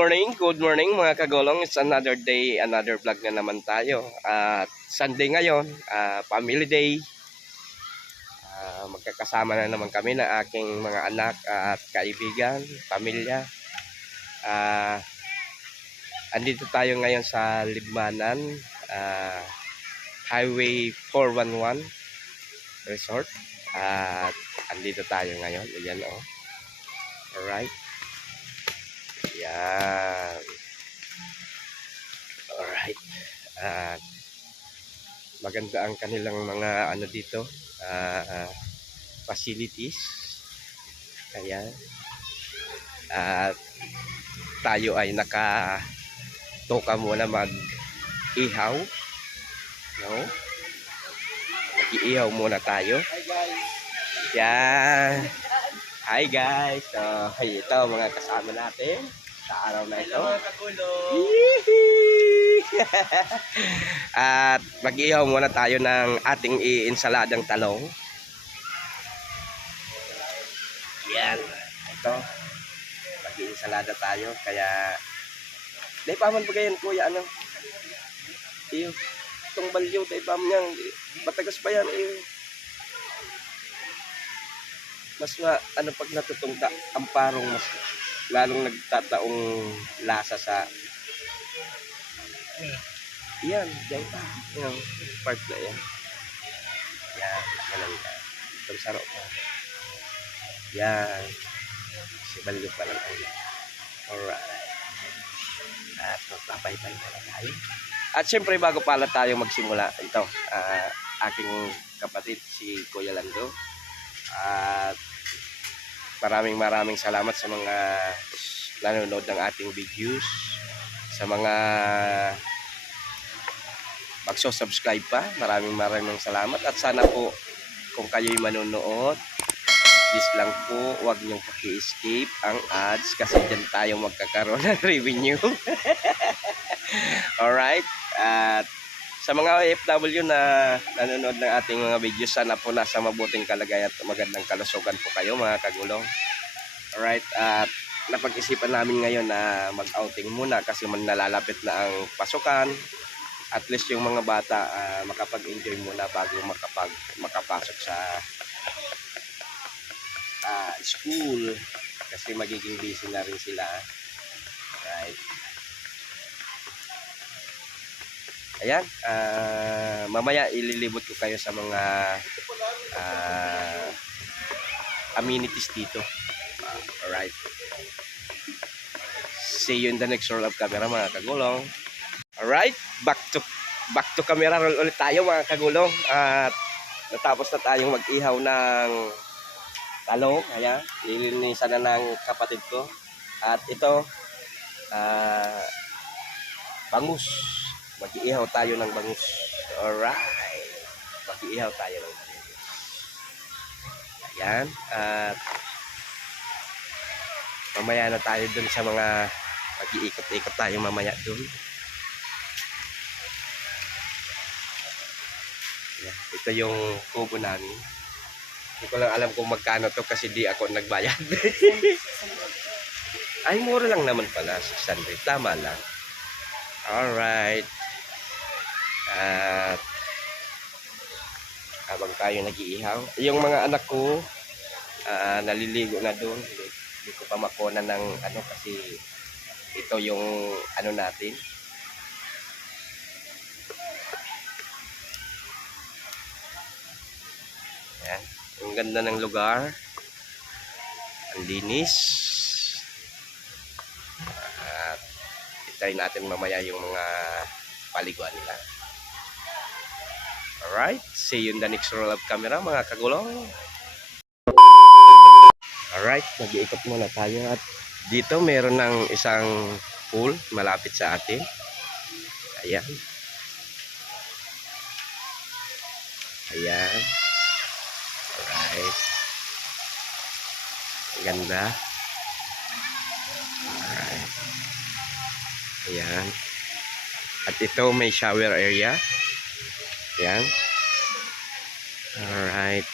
good morning mga kagulong. It's another day, another vlog na naman tayo. At Sunday ngayon, family day. Magkakasama na naman kami na aking mga anak at kaibigan, pamilya. Andito tayo ngayon sa Libmanan, Highway 411 Resort. At andito tayo ngayon. Ayan o. Alright. Yan. Alright. Maganda ang kanilang mga ano dito, facilities. Ayan. At tayo ay nakatoka muna mag-ihaw. No? Mag-iihaw muna tayo. Yan. Hi guys. So, ito mga kasama natin sa araw na ito. At mag-ihaw muna tayo ng ating i-insaladang talong. Yan. Ito. Mag-i-insalada tayo. Kaya dahil paman pa ganyan kuya ano. Iyo. Itong balyo dahil paman yan. Matagas pa yan. Iyo. Mas ano pag natutungka ang parong mas lalong nagtataong lasa sa yan, dyan pa yung part na yan. Yan, ganun ka itong sarap pa yan si balyo pa lang ulit. Alright, at magpapaypay na lang tayo. At syempre bago pala tayo magsimula, ito aking kapatid si Kuya Lando. At maraming salamat sa mga nanonood ng ating videos, sa mga magso-subscribe pa. Maraming salamat. At sana po kung kayo'y manonood, please lang po huwag niyong paki-escape ang ads kasi dyan tayo magkakaroon ng revenue. Alright. At sa mga OFW na nanonood ng ating mga videos, sana po nasa mabuting kalagayan at magandang kalusugan po kayo mga kagulong. Alright, at napag-isipan namin ngayon na mag-outing muna kasi nalalapit na ang pasukan. At least yung mga bata makapag-enjoy muna bago makapasok sa school kasi magiging busy na rin sila. Right. Ayan, mamaya ililibot ko kayo sa mga amenities dito. Alright. See you in the next roll of camera mga kagulong. Alright, back to camera roll ulit tayo mga kagulong. At natapos na tayong mag-ihaw ng talong. Ayan, nilinisan na ng kapatid ko. At ito, bangus. Mag-iihaw tayo ng bangus. Alright. Mag-iihaw tayo ng bangus. Ayan. At mamaya na tayo dun sa mga mag-iikot-ikot tayo mamaya dun. Ayan. Ito yung kubo namin. Hindi ko lang alam kung magkano to kasi di ako nagbayad. Ay, mura lang naman pala. 600. Tama lang. Alright. At habang tayo nag-iihaw, yung mga anak ko naliligo na doon. Hindi ko pa makuha ng ano kasi ito yung ano natin. Ayan. Ang ganda ng lugar. Ang linis. At itry natin mamaya yung mga paliguan nila. Alright, see you in the next roll of camera mga kagulong. Alright, mag-iikot muna tayo. At dito meron ng isang pool malapit sa atin. Ayan. Ayan. Alright. Ganda. Alright. Ayan. At ito may shower area. Ayan. Alright.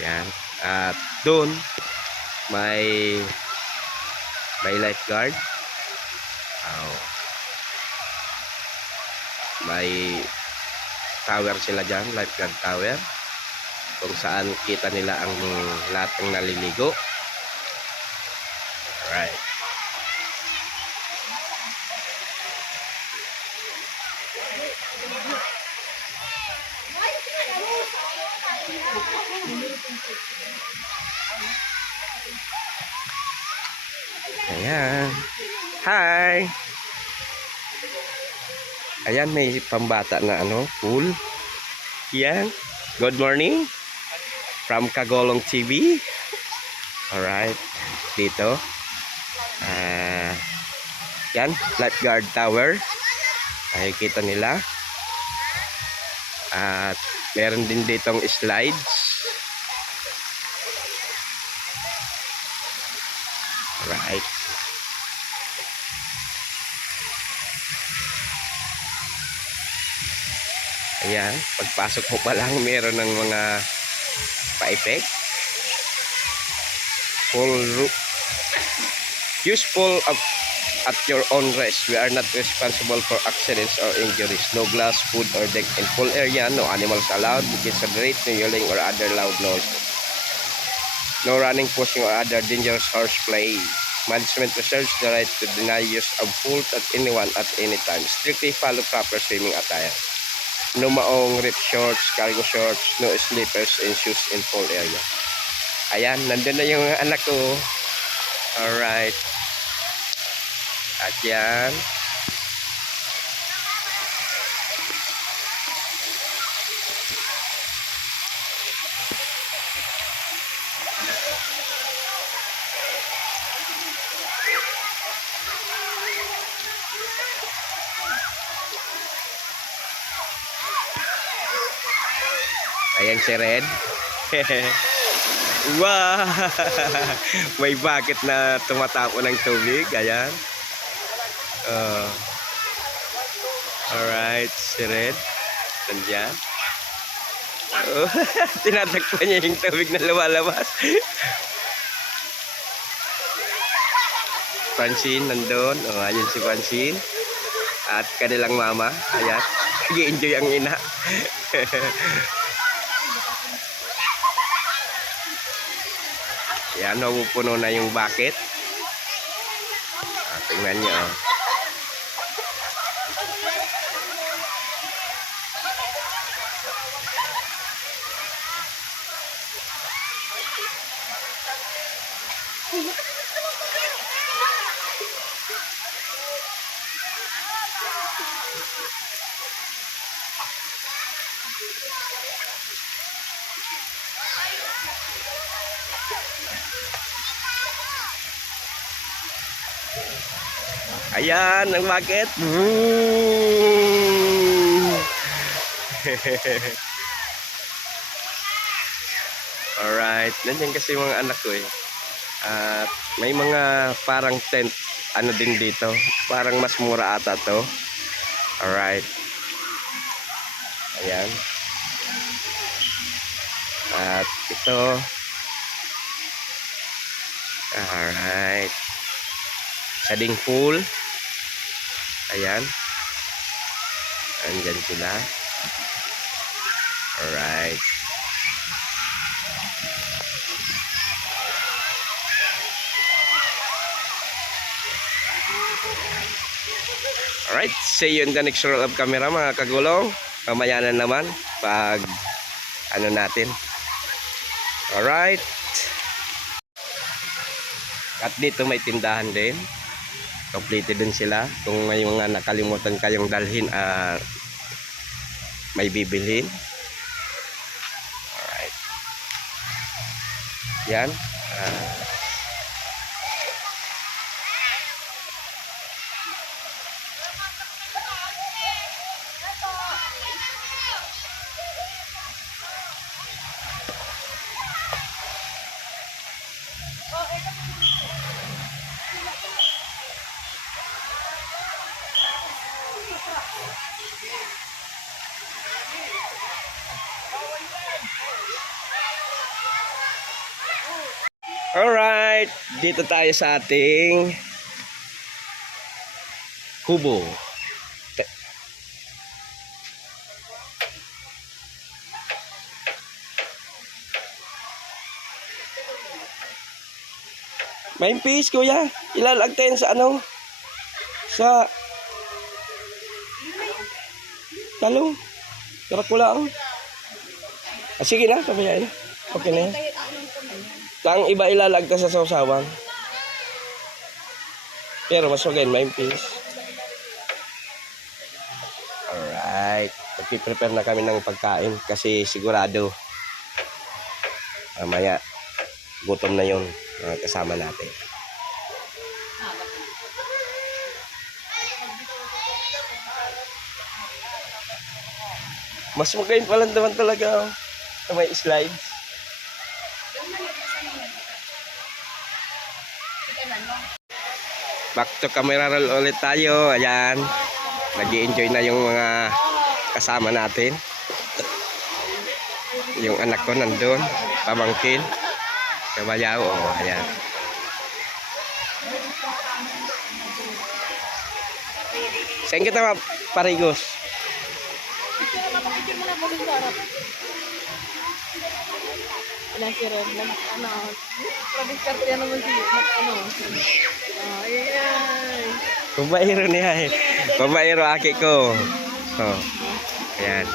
Ayan. At doon, may lifeguard. Oh. May tower sila dyan, lifeguard tower. Kung saan kita nila ang lahat ng naliligo. Alright. Ayan. Hi! Ayan, may pambata na pool. Yan. Good morning from Kagolong TV. Alright. Dito. Yan, lifeguard tower. Nakikita nila. At meron din ditong slides. Alright. Ayan, pagpasok mo pa lang meron ng mga pa-effect. Useful at your own risk. We are not responsible for accidents or injuries. No glass, food, or deck in pool area. No animals allowed. Kids underage, no yelling or other loud noises. No running, pushing, or other dangerous horseplay. Management reserves the right to deny use of pools at anyone at any time. Strictly follow proper swimming attire. No maong rip shorts, cargo shorts, no slippers and shoes in pool area. Ayan, nandun na yung anak ko. Alright. At yan. Ayan si Red. Wow! May bucket na tumatapo ng tubig. Ayan. Alright, si Red. Nandiyan. Tinatakpan niya yung tubig na lumalabas. Francine nandun. Ayan si Francine. At kanilang mama. Ayan. Nag-i-enjoy ang ina. Yan, napupuno na yung bucket. Tingnan nyo. Ayan, ang bucket. Alright, nandiyan kasi mga anak ko eh. At may mga parang tent din dito. Parang mas mura ata to. Alright. Ayan. At ito. Alright. Sading pool. Ayan. Andyan sila. Alright. Alright. See you in the next roll of camera mga kagulong. Mamaya na naman pag natin. Alright. At dito may tindahan din. Complete din sila. Kung may mga nakalimutan kayong dalhin, may bibilhin. Alright. Yan. Alright, dito tayo sa ating kubo. May piece, kuya. Ilalagtayin sa ano? Sa talong. Sarap ko lang. Ah, sige na, sabayan. Okay na yan. Ang iba ilalagta sa sausawan. Pero mas maganda, may piece. Alright. Magpiprepare na kami ng pagkain kasi sigurado mamaya gutom na yung kasama natin. Mas magayon pa lang naman talaga na may slides. Back to camera roll ulit tayo. Ayan. Nag-i-enjoy na yung mga kasama natin. Yung anak ko nandun. Pamangkin. Kabayaw. Oh, ayan. Saan kita parigos? Ilan si Red, ano, probiskarte yan naman si, ano, ay. Babaero niya eh. Babaero aki ko. Oh. Ayan.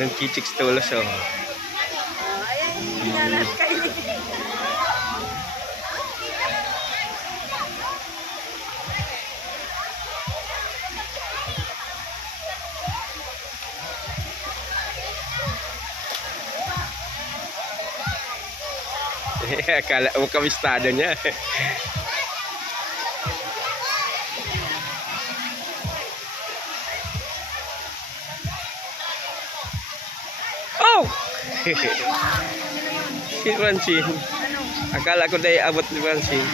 Nang chichiks tulos oh. Ayan, hinalat kayo. Akala mo kamistado niya. Oh! Si Francine. Akala ko dahil abot ni Francine.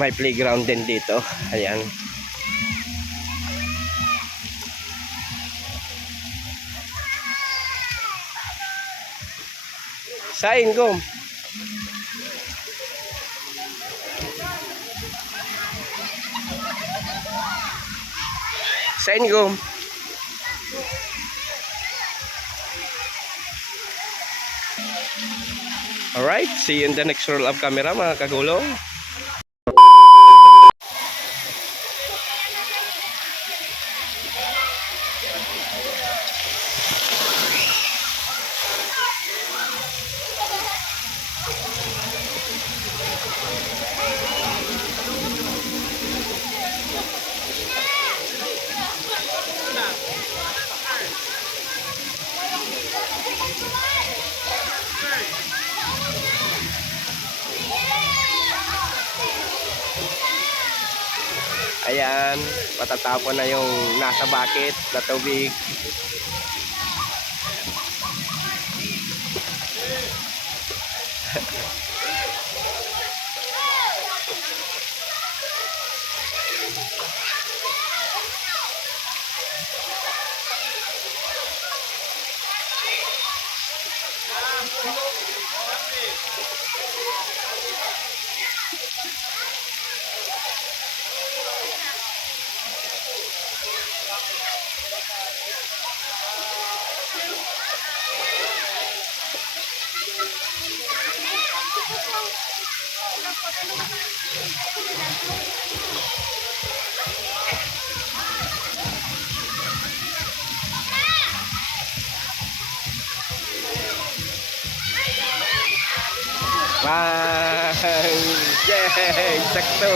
May playground din dito. Ayan. Sain gom. Sain gom. Alright, see you in the next roll of camera mga kagulong. Ayan, matatapon na yung nasa bucket na tubig. Bang! Yay! Sakto!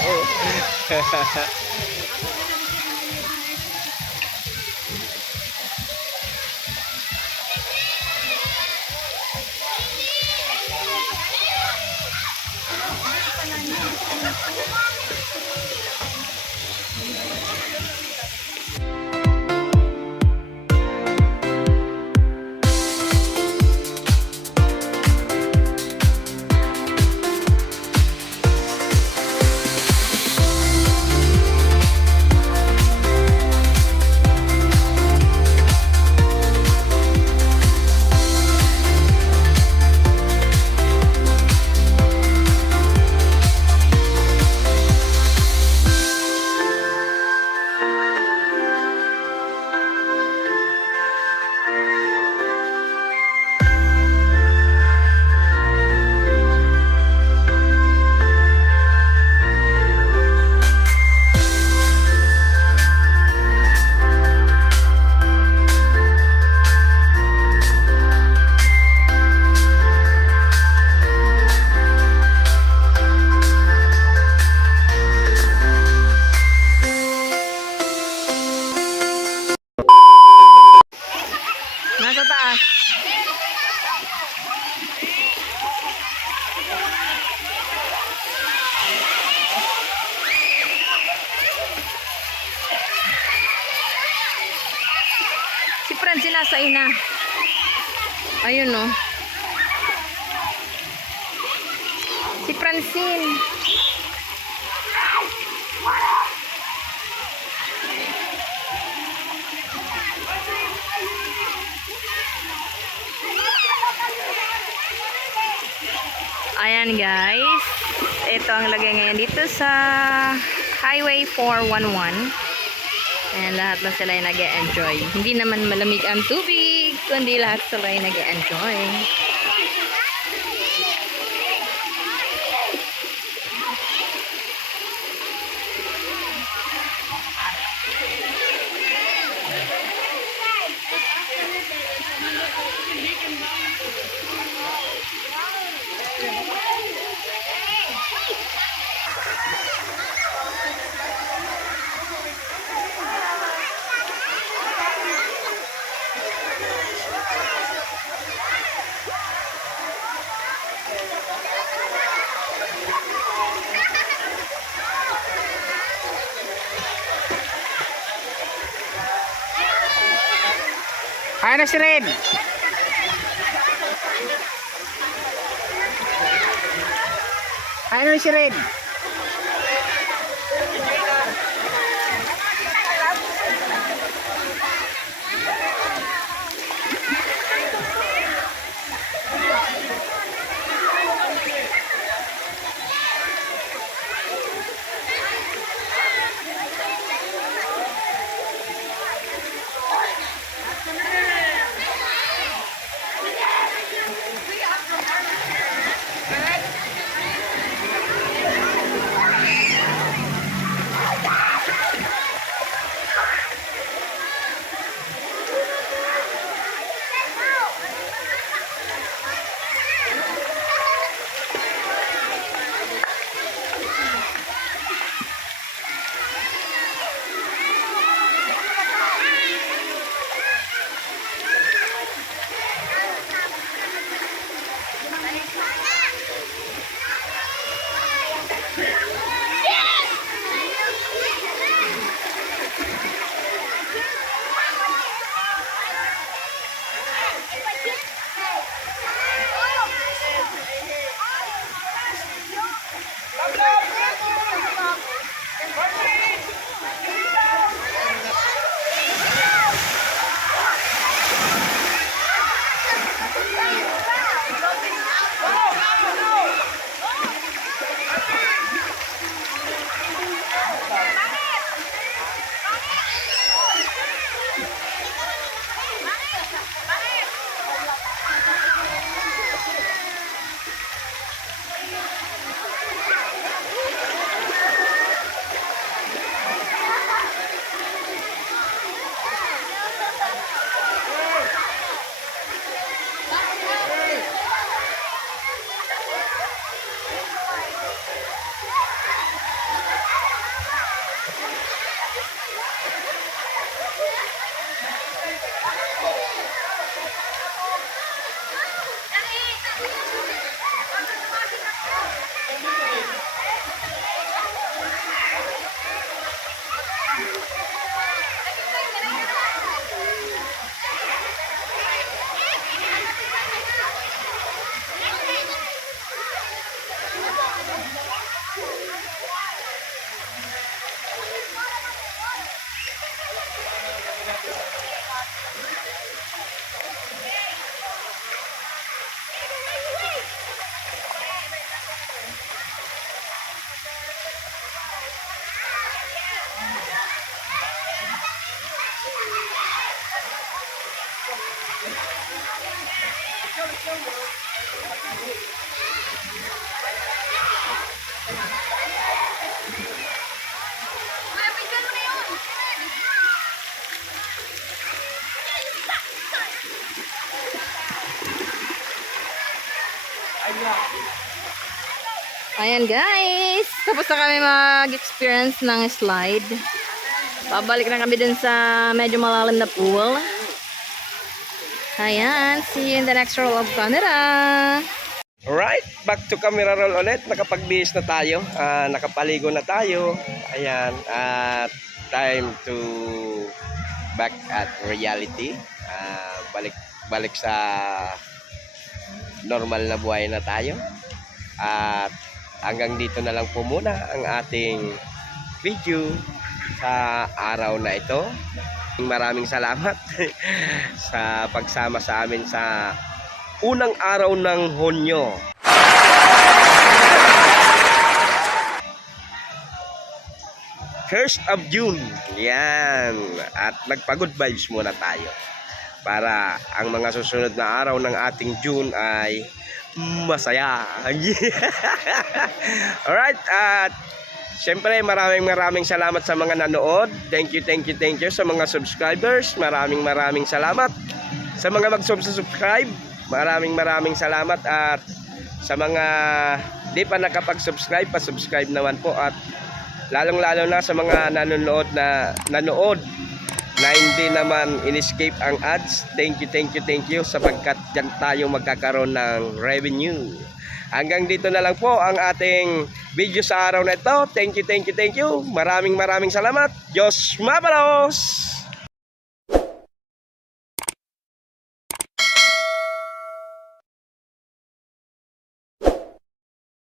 Nasa taas. Si Francine nasa ina. Ayun no. Si Francine. Ayan guys. Ito ang lagay ngayon dito sa Highway 411. Ayan, lahat na sila ay nag-e-enjoy. Hindi naman malamig ang tubig, kundi lahat sila ay nag-e-enjoy. Hi na si Red. Hi na si Red. Ayan guys, tapos na kami mag-experience ng slide. Babalik na kami dun sa medyo malalim na pool. Ayan, see you in the next roll of camera. Alright, back to camera roll ulit. Nakapagbihis na tayo. Nakapaligo na tayo. Ayan, at time to back at reality. Balik sa normal na buhay na tayo. At hanggang dito na lang po muna ang ating video sa araw na ito. Maraming salamat sa pagsama sa amin sa unang araw ng Hunyo. First of June. Yan. At nagpa-good vibes muna tayo. Para ang mga susunod na araw ng ating June ay masaya. Alright. At siyempre maraming salamat sa mga nanood. Thank you sa mga subscribers. Maraming salamat sa mga mag-subscribe. Maraming salamat. At sa mga di pa nakapag-subscribe, pa-subscribe naman po. At lalong-lalo na sa mga nanood na hindi naman in-escape ang ads. Thank you sapagkat dyan tayo magkakaroon ng revenue. Hanggang dito na lang po ang ating video sa araw na ito. Thank you. Maraming salamat. Diyos mabalos!